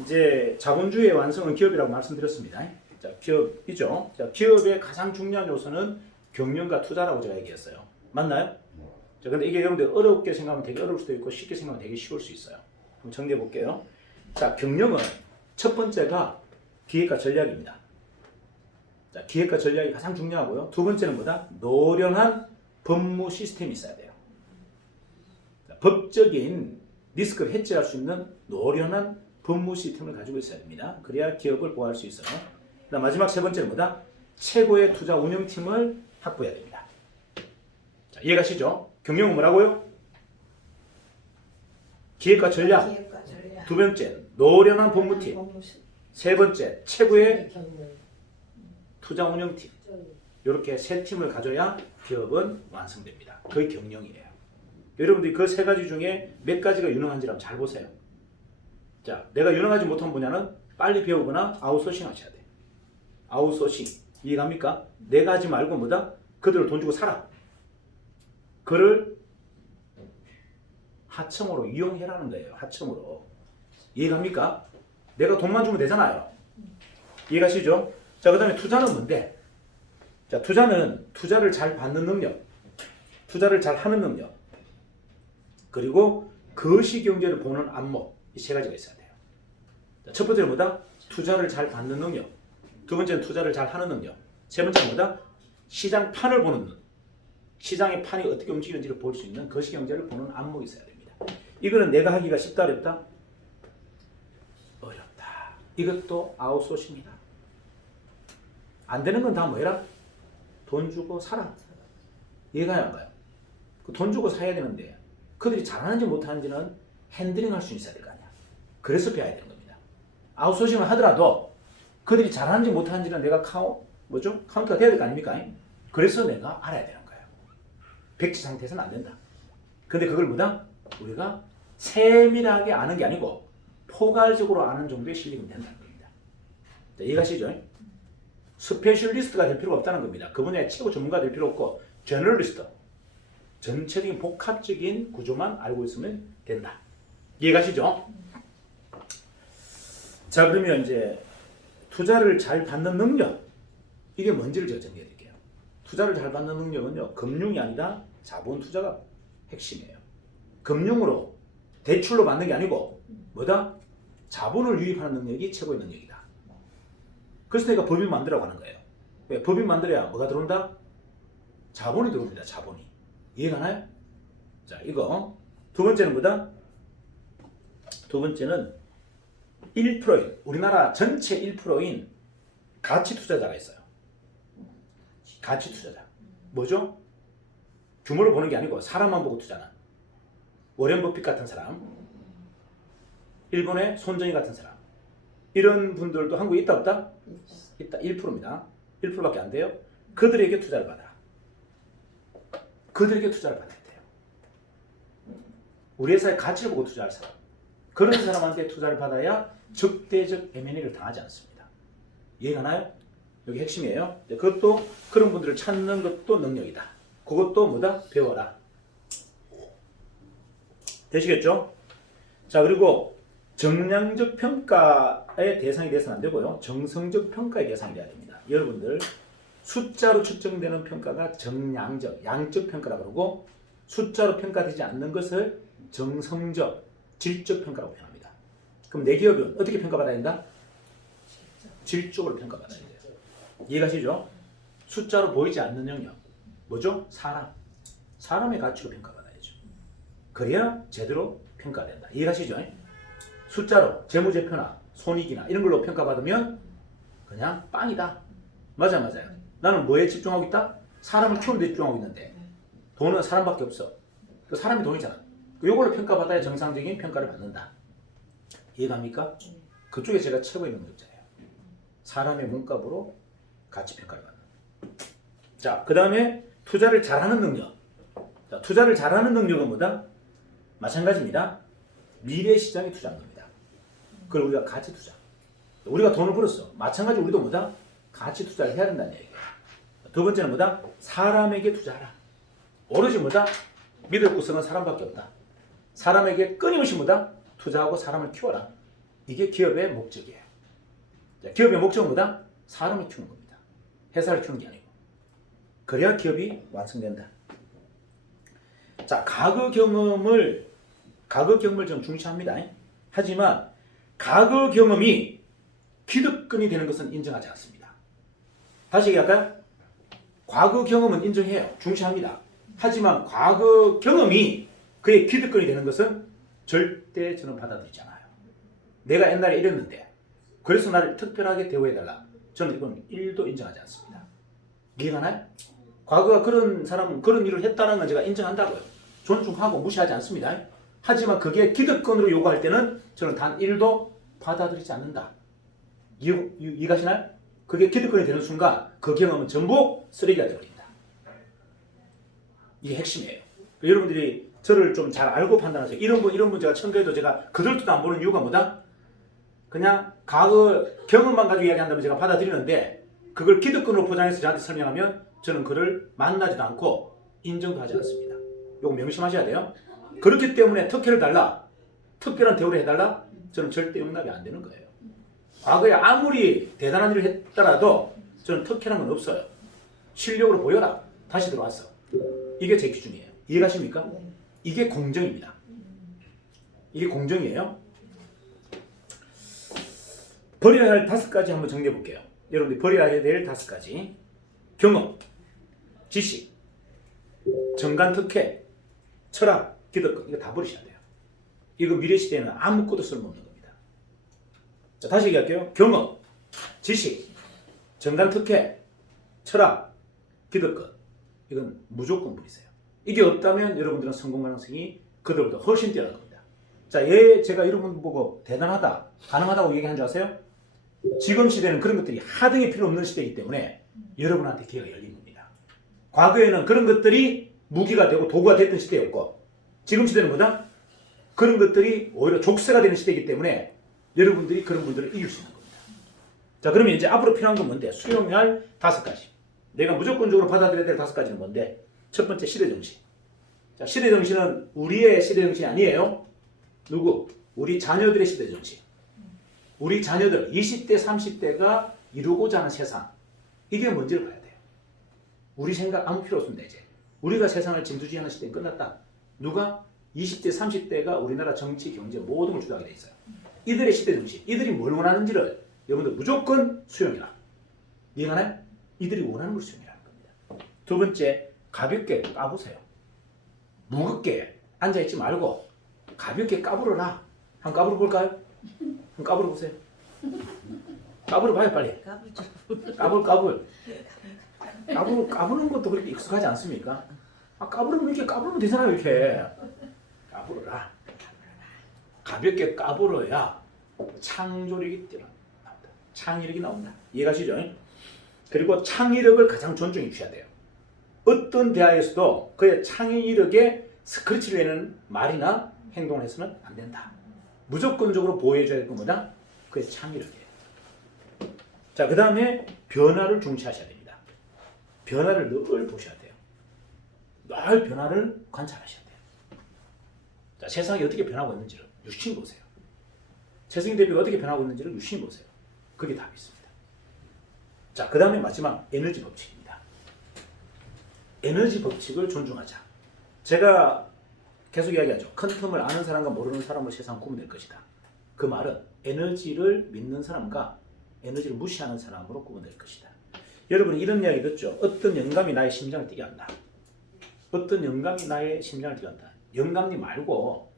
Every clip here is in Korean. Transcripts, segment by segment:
이제 자본주의의 완성은 기업이라고 말씀드렸습니다. 자, 기업이죠. 자, 기업의 가장 중요한 요소는 경영과 투자라고 제가 얘기했어요. 맞나요? 자, 근데 이게 여러분들 어렵게 생각하면 되게 어려울 수도 있고 쉽게 생각하면 되게 쉬울 수 있어요. 그럼 정리해 볼게요. 자, 경영은 첫 번째가 기획과 전략입니다. 자, 기획과 전략이 가장 중요하고요. 두 번째는 뭐다? 노련한 법무 시스템이 있어야 돼요. 자, 법적인 리스크를 해지할 수 있는 노련한 법무 시스템을 가지고 있어야 됩니다. 그래야 기업을 보호할 수 있어요. 그다음 마지막 세 번째는 뭐다? 최고의 투자 운영팀을 확보해야 됩니다. 자, 이해가시죠? 경영은 뭐라고요? 기획과 전략. 두 번째, 노련한 법무팀. 세 번째, 최고의 투자 운영팀. 이렇게 세 팀을 가져야 기업은 완성됩니다. 그게 경영이에요. 여러분들이 그 세 가지 중에 몇 가지가 유능한지 한번 잘 보세요. 자, 내가 유능하지 못한 분야는 빨리 배우거나 아웃소싱 하셔야 돼. 아웃소싱. 이해갑니까? 내가 하지 말고 뭐다? 그들을 돈 주고 사라. 그를 하청으로 이용해라는 거예요. 하청으로. 이해갑니까? 내가 돈만 주면 되잖아요. 이해가시죠? 자, 그 다음에 투자는 뭔데? 자, 투자는 투자를 잘 받는 능력, 투자를 잘 하는 능력, 그리고 거시경제를 보는 안목, 이 세 가지가 있어야 돼요. 자, 첫 번째는 뭐다? 투자를 잘 받는 능력. 두 번째는 투자를 잘 하는 능력. 세 번째는 뭐다? 시장 판을 보는 능력. 시장의 판이 어떻게 움직이는지를 볼 수 있는 거시경제를 보는 안목이 있어야 됩니다. 이거는 내가 하기가 쉽다 어렵다? 어렵다. 이것도 아웃소싱이다. 안 되는 건 다 뭐해라? 돈 주고 사라. 이해가요 안 가요? 돈 주고 사야 되는데 그들이 잘하는지 못하는지는 핸들링 할 수 있어야 될 거 아니야. 그래서 배워야 되는 겁니다. 아웃소싱을 하더라도 그들이 잘하는지 못하는지는 내가 카운트가 돼야 될 거 아닙니까? 그래서 내가 알아야 되는 거예요. 백지 상태에서는 안 된다. 근데 그걸 뭐다? 우리가 세밀하게 아는 게 아니고 포괄적으로 아는 정도의 실력이 된다는 겁니다. 자, 이해가시죠? 스페셜리스트가 될 필요가 없다는 겁니다. 그 분야의 최고 전문가 될 필요 없고 제너럴리스트, 전체적인 복합적인 구조만 알고 있으면 된다. 이해가시죠? 자, 그러면 이제 투자를 잘 받는 능력, 이게 뭔지를 제가 정리해 드릴게요. 투자를 잘 받는 능력은요, 금융이 아니라 자본 투자가 핵심이에요. 금융으로 대출로 받는 게 아니고 뭐다? 자본을 유입하는 능력이 최고의 능력이다. 그래서 내가 법인 만들라고 하는 거예요. 왜? 법인 만들어야 뭐가 들어온다? 자본이 들어옵니다. 자본이. 이해가나요? 자, 이거 두 번째는 뭐다? 두 번째는 1%인 우리나라 전체 1%인 가치 투자자가 있어요. 가치 투자자. 뭐죠? 규모를 보는 게 아니고 사람만 보고 투자는. 워렌 버핏 같은 사람, 일본의 손정희 같은 사람, 이런 분들도 한국에 있다 없다? 있다. 1%입니다. 1%밖에 안 돼요. 그들에게 투자를 받아라. 그들에게 투자를 받아야 돼요. 우리 회사의 가치를 보고 투자할 사람, 그런 사람한테 투자를 받아야 적대적 M&A를 당하지 않습니다. 이해가나요? 여기 핵심이에요. 그것도 그런 분들을 찾는 것도 능력이다. 그것도 뭐다? 배워라. 되시겠죠? 자, 그리고 정량적 평가의 대상이 돼서는 안 되고요. 정성적 평가의 대상이 돼야 됩니다. 여러분들 숫자로 측정되는 평가가 정량적, 양적 평가라고 그러고 숫자로 평가되지 않는 것을 정성적, 질적 평가라고 표현합니다. 그럼 내 기업은 어떻게 평가받아야 된다? 질적으로 평가받아야 돼요. 이해가시죠? 숫자로 보이지 않는 영역. 뭐죠? 사람의 가치로 평가받아야죠. 그래야 제대로 평가된다. 이해가시죠? 숫자로 재무제표나 손익이나 이런 걸로 평가받으면 그냥 빵이다. 맞아요. 나는 뭐에 집중하고 있다? 사람을 키우는 데 집중하고 있는데 돈은 사람밖에 없어. 그 사람이 돈이잖아. 이걸로 평가받아야 정상적인 평가를 받는다. 이해갑니까? 그쪽에 제가 최고의 능력자예요. 사람의 몸값으로 가치 평가를 받는. 자, 그 다음에 투자를 잘하는 능력. 자, 투자를 잘하는 능력은 뭐다? 마찬가지입니다. 미래 시장에 투자하는 겁니다. 그걸 우리가 가치 투자. 우리가 돈을 벌었어. 마찬가지 우리도 뭐다? 가치 투자를 해야 된다는 얘기예요. 두 번째는 뭐다? 사람에게 투자하라. 오로지 뭐다? 믿을 구성은 사람밖에 없다. 사람에게 끊임없이 뭐다? 투자하고 사람을 키워라. 이게 기업의 목적이에요. 자, 기업의 목적은 뭐다? 사람을 키우는 겁니다. 회사를 키우는 게 아니고. 그래야 기업이 완성된다. 자, 과거 경험을 좀 중시합니다. 하지만 과거 경험이 기득권이 되는 것은 인정하지 않습니다. 다시 얘기할까요? 과거 경험은 인정해요. 중시합니다. 하지만 과거 경험이 그의 기득권이 되는 것은 절대 저는 받아들이지 않아요. 내가 옛날에 이랬는데 그래서 나를 특별하게 대우해달라. 저는 이건 1도 인정하지 않습니다. 이해가 나요? 과거가 그런 사람은 그런 일을 했다는 건 제가 인정한다고요. 존중하고 무시하지 않습니다. 하지만 그게 기득권으로 요구할 때는 저는 단 1도 받아들이지 않는다. 이해가시나요? 그게 기득권이 되는 순간 그 경험은 전부 쓰레기가 되어버립니다. 이게 핵심이에요. 여러분들이 저를 좀 잘 알고 판단하세요. 이런 분 제가 첨가해도 제가 그들도 안 보는 이유가 뭐다? 그냥 과거 경험만 가지고 이야기한다면 제가 받아들이는데 그걸 기득권으로 포장해서 저한테 설명하면 저는 그를 만나지도 않고 인정도 하지 않습니다. 이거 명심하셔야 돼요. 그렇기 때문에 특혜를 달라, 특별한 대우를 해달라, 저는 절대 용납이 안 되는 거예요. 과거에 아무리 대단한 일을 했더라도 저는 특혜란 건 없어요. 실력으로 보여라. 다시 들어왔어. 이게 제 기준이에요. 이해가십니까? 이게 공정입니다. 이게 공정이에요. 버려야 할 5가지 한번 정리해 볼게요. 여러분들이 버려야 될 5가지. 경험, 지식, 정관특혜, 철학, 기득권. 이거 다 버리셔야 돼요. 이거 미래시대에는 아무것도 쓸모없는 겁니다. 자, 다시 얘기할게요. 경험, 지식, 정관특혜, 철학, 기득권. 이건 무조건 버리세요. 이게 없다면 여러분들은 성공 가능성이 그들보다 훨씬 뛰어난 겁니다. 자, 제가 여러분 보고 대단하다, 가능하다고 얘기한 줄 아세요? 지금 시대는 그런 것들이 하등이 필요 없는 시대이기 때문에 여러분한테 기회가 열린 겁니다. 과거에는 그런 것들이 무기가 되고 도구가 됐던 시대였고 지금 시대는 뭐다? 그런 것들이 오히려 족쇄가 되는 시대이기 때문에 여러분들이 그런 분들을 이길 수 있는 겁니다. 자, 그러면 이제 앞으로 필요한 건 뭔데? 수용할 5가지. 내가 무조건적으로 받아들여야 될 5가지는 뭔데? 첫 번째, 시대정신. 자, 시대정신은 우리의 시대정신이 아니에요. 누구? 우리 자녀들의 시대정신. 우리 자녀들 20대, 30대가 이루고자 하는 세상. 이게 뭔지를 봐야 돼요. 우리 생각 아무 필요 없습니다. 이제 우리가 세상을 진두지휘하는 시대는 끝났다. 누가? 20대, 30대가 우리나라 정치, 경제 모든 걸 주도하게 돼 있어요. 이들의 시대정신. 이들이 뭘 원하는지를 여러분들 무조건 수용해라. 이해가나요? 이들이 원하는 걸 수용해라는 겁니다. 두 번째, 가볍게 까보세요. 무겁게 앉아있지 말고 가볍게 까불어라. 한번 까불어 볼까요? 한번 까불어 보세요. 까불어 봐요, 빨리. 까부는 것도 그렇게 익숙하지 않습니까? 까부르면 이렇게 까부르면 되잖아요, 이렇게. 까불어라. 가볍게 까불어야 창조력이 나온다. 창의력이 나온다. 이해가시죠? 그리고 창의력을 가장 존중해 주셔야 돼요. 어떤 대화에서도 그의 창의력에 스크래치를 내는 말이나 행동을 해서는 안 된다. 무조건적으로 보호해줘야 될 겁니다. 그의 창의력이에요. 자, 그 다음에 변화를 중시하셔야 됩니다. 변화를 늘 보셔야 돼요. 늘 변화를 관찰하셔야 돼요. 자, 세상이 어떻게 변하고 있는지를 유심히 보세요. 최승희 대표가 어떻게 변하고 있는지를 유심히 보세요. 그게 답이 있습니다. 자, 그 다음에 마지막 에너지 법칙입니다. 에너지 법칙을 존중하자. 제가 계속 이야기하죠. 큰 틈을 아는 사람과 모르는 사람을 세상 구분될 것이다. 그 말은 에너지를 믿는 사람과 에너지를 무시하는 사람으로 구분될 것이다. 여러분 이런 이야기 듣죠. 어떤 영감이 나의 심장을 뛰게 한다. 어떤 영감이 나의 심장을 뛰게 한다. 영감이 말고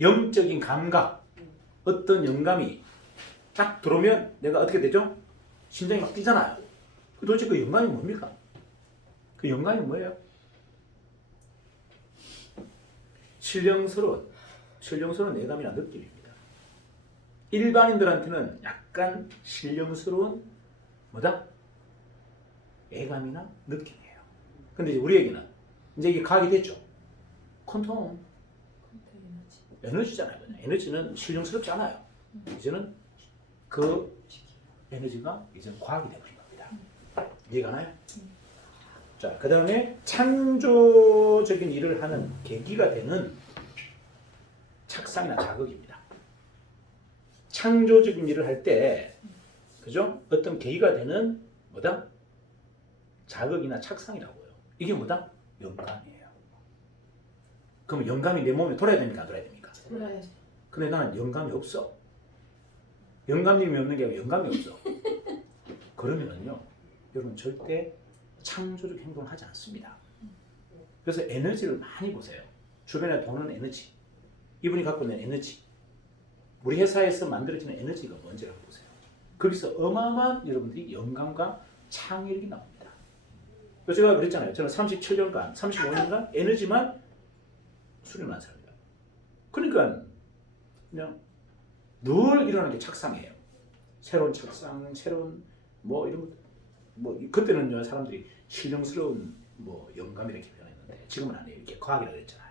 영적인 감각. 어떤 영감이 딱 들어오면 내가 어떻게 되죠? 심장이 막 뛰잖아요. 도대체 그 영감이 뭡니까? 그 영감이 뭐예요? 신령스러운 예감이나 느낌입니다. 일반인들한테는 약간 신령스러운 뭐다? 예감이나 느낌이에요. 근데 이제 우리에게는 이제 이게 과학이 됐죠. 퀀텀 에너지잖아요. 에너지는 신령스럽지 않아요. 이제는 그 에너지가 이제 과학이 되버린 겁니다. 이해가 나요? 자, 그 다음에 창조적인 일을 하는 계기가 되는 착상이나 자극입니다. 창조적인 일을 할 때, 그죠? 어떤 계기가 되는 뭐다? 자극이나 착상이라고요. 이게 뭐다? 영감이에요. 그럼 영감이 내 몸에 돌아야 됩니까? 안 돌아야 됩니까? 돌아야지. 근데 나는 영감이 없어. 영감님이 없는 게 아니라 영감이 없어. 그러면은요, 여러분 절대 창조적 행동을 하지 않습니다. 그래서 에너지를 많이 보세요. 주변에 도는 에너지, 이분이 갖고 있는 에너지, 우리 회사에서 만들어지는 에너지가 뭔지라고 보세요. 거기서 어마어마한 여러분들이 영감과 창의력이 나옵니다. 그래서 제가 그랬잖아요. 저는 37년간, 35년간 에너지만 수련한 사람이에요. 그러니까 그냥 늘 일어나는 게 착상이에요. 새로운 착상, 새로운 뭐 이런 것, 뭐 그때는요 사람들이 신령스러운 뭐 영감 이렇게 표현했는데 지금은 아니에요. 이렇게 과학이라고 그랬잖아요.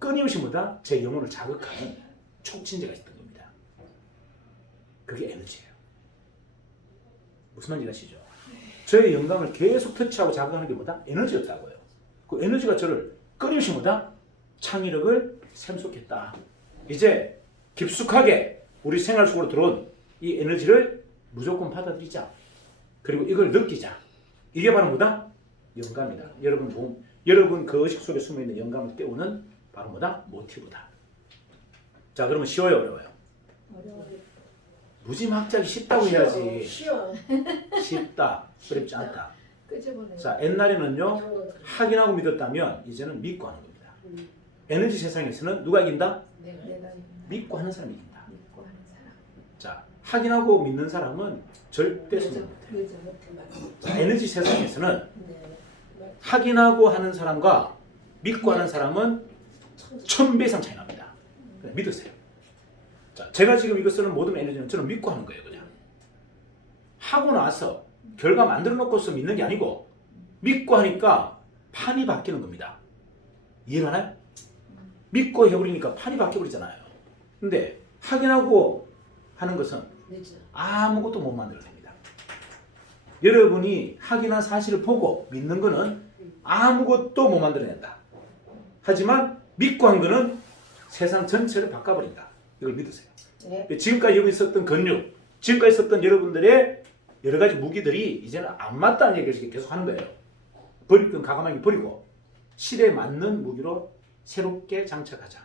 끊임없이 뭐다? 제 영혼을 자극하는 촉진제가 있던 겁니다. 그게 에너지예요. 무슨 말인지 아시죠? 저의 영감을 계속 터치하고 자극하는 게 뭐다? 에너지였다고요. 그 에너지가 저를 끊임없이 뭐다? 창의력을 샘솟했다. 이제 깊숙하게 우리 생활 속으로 들어온 이 에너지를 무조건 받아들이자. 그리고 이걸 느끼자. 이게 바로 뭐다? 영감이다. 여러분 그 의식 속에 숨어있는 영감을 깨우는 바로 뭐다? 모티브다. 자, 그러면 쉬워요, 어려워요? 어려워. 무지막지하게 쉽다고 해야지. 쉬워. 쉽다. 어렵지 않다. 끄집어내. 자, 옛날에는요 확인하고 믿었다면 이제는 믿고 하는 겁니다. 에너지 세상에서는 누가 이긴다? 내가 믿고 하는 사람이 이긴다. 믿고 하는 사람. 자, 확인하고 믿는 사람은 절대 승리 못해요. 자, 에너지 세상에서는 네. 확인하고 하는 사람과 믿고 하는 사람은 1000배 이상 차이 납니다. 그냥 믿으세요. 자, 제가 지금 이거 쓰는 모든 에너지는 저는 믿고 하는 거예요. 그냥 하고 나서 결과 만들어 놓고서 믿는 게 아니고 믿고 하니까 판이 바뀌는 겁니다. 이해가나요? 믿고 해버리니까 판이 바뀌어버리잖아요. 근데 확인하고 하는 것은 아무것도 못 만들어냅니다. 여러분이 확인한 사실을 보고 믿는 거는 아무것도 못 만들어낸다. 하지만 믿고 한 거는 세상 전체를 바꿔버린다. 이걸 믿으세요. 네. 지금까지 여기 있었던 근육, 지금까지 있었던 여러분들의 여러 가지 무기들이 이제는 안 맞다는 얘기를 계속 하는 거예요. 버릴 건 과감하게 버리고 시대에 맞는 무기로 새롭게 장착하자.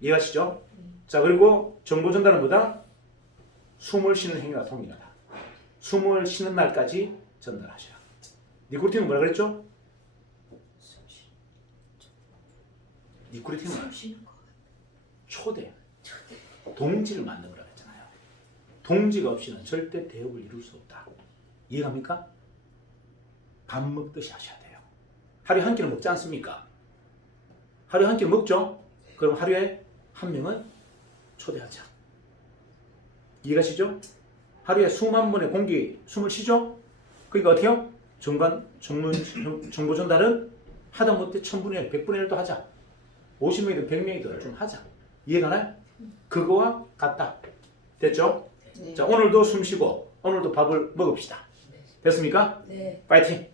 이해하시죠? 자, 그리고 정보 전달은 뭐다? 숨을 쉬는 행위와 동일하다. 숨을 쉬는 날까지 전달하시라. 니코틴은 뭐라 그랬죠? 니코틴은 초대. 동지를 만든 거라고 했잖아요. 동지가 없이는 절대 대업을 이룰 수 없다. 이해갑니까? 밥 먹듯이 하셔야 돼요. 하루에 한 끼는 먹지 않습니까? 하루에 한 끼를 먹죠? 그럼 하루에 한 명은 초대하자. 이해가시죠? 하루에 수만 번의 공기, 숨을 쉬죠? 그러니까 어떻게 해요? 정보 전달은 하다못해 1000분의 1, 100분의 1도 하자. 50명이든 100명이든 좀 하자. 이해가나요? 그거와 같다. 됐죠? 네. 자, 오늘도 숨 쉬고 오늘도 밥을 먹읍시다. 됐습니까? 네. 파이팅!